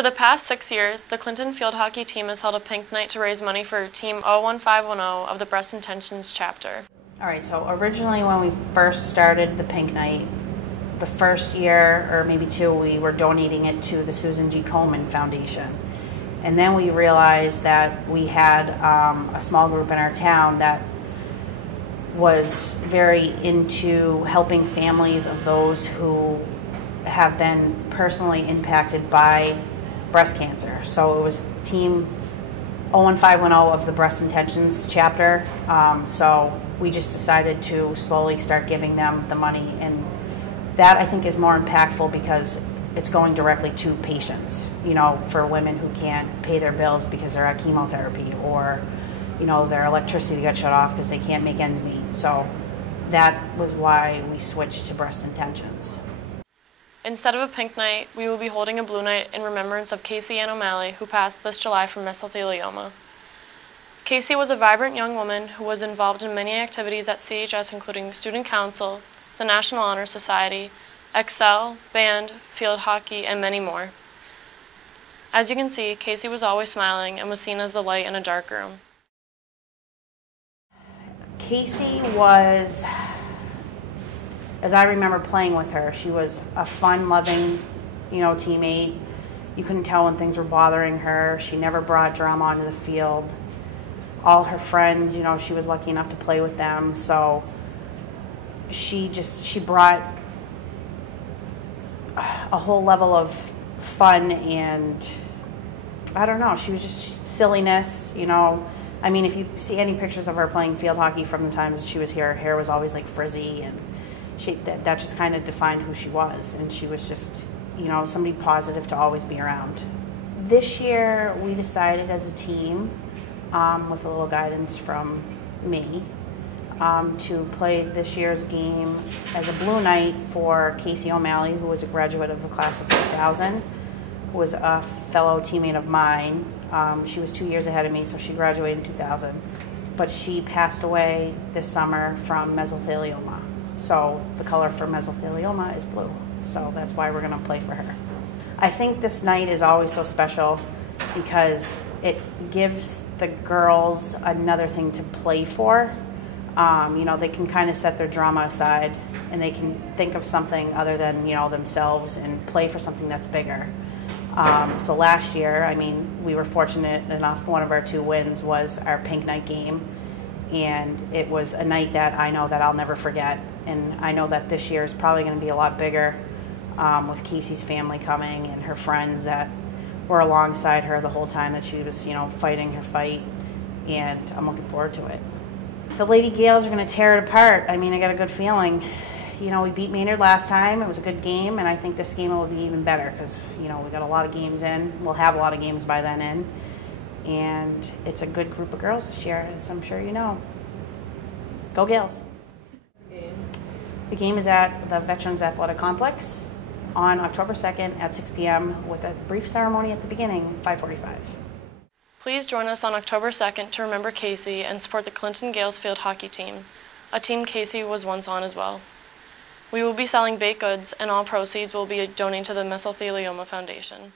For the past 6 years, the Clinton field hockey team has held a pink night to raise money for Team 01510 of the Breast Intentions chapter. All right, so originally when we first started the pink night, the first year or maybe two, we were donating it to the Susan G. Komen Foundation. And then we realized that we had a small group in our town that was very into helping families of those who have been personally impacted by breast cancer. So it was Team 01510 of the Breast Intentions chapter. So we just decided to slowly start giving them the money, and that I think is more impactful because it's going directly to patients, you know, for women who can't pay their bills because they're at chemotherapy, or, you know, their electricity got shut off because they can't make ends meet. So that was why we switched to Breast Intentions. Instead of a pink night, we will be holding a blue night in remembrance of Casey Ann O'Malley, who passed this July from mesothelioma. Casey was a vibrant young woman who was involved in many activities at CHS, including Student Council, the National Honor Society, Excel, band, field hockey, and many more. As you can see, Casey was always smiling and was seen as the light in a dark room. Casey was, as I remember playing with her, she was a fun-loving, you know, teammate. You couldn't tell when things were bothering her. She never brought drama onto the field. All her friends, you know, she was lucky enough to play with them, so she brought a whole level of fun, and I don't know, she was just silliness, you know. I mean, if you see any pictures of her playing field hockey from the times that she was here, her hair was always like frizzy, and that just kind of defined who she was, and she was just, you know, somebody positive to always be around. This year we decided as a team, with a little guidance from me, to play this year's game as a blue night for Casey O'Malley, who was a graduate of the class of 2000, who was a fellow teammate of mine. She was 2 years ahead of me, so she graduated in 2000. But she passed away this summer from mesothelioma. So the color for mesothelioma is blue. So that's why we're going to play for her. I think this night is always so special because it gives the girls another thing to play for. You know, they can kind of set their drama aside and they can think of something other than, you know, themselves and play for something that's bigger. So last year, I mean, we were fortunate enough, one of our 2 wins was our pink night game, and it was a night that I know that I'll never forget, and I know that this year is probably going to be a lot bigger, with Casey's family coming and her friends that were alongside her the whole time that she was, you know, fighting her fight, and I'm looking forward to it. The Lady Gales are going to tear it apart. I mean, I got a good feeling. You know, we beat Maynard last time. It was a good game, and I think this game will be even better because, you know, we got a lot of games in. We'll have a lot of games by then in. And it's a good group of girls this year, as I'm sure you know. Go Gales. The game is at the Veterans Athletic Complex on October 2nd at 6 p.m. with a brief ceremony at the beginning, 5:45. Please join us on October 2nd to remember Casey and support the Clinton Gales field hockey team, a team Casey was once on as well. We will be selling baked goods, and all proceeds will be donated to the Mesothelioma Foundation.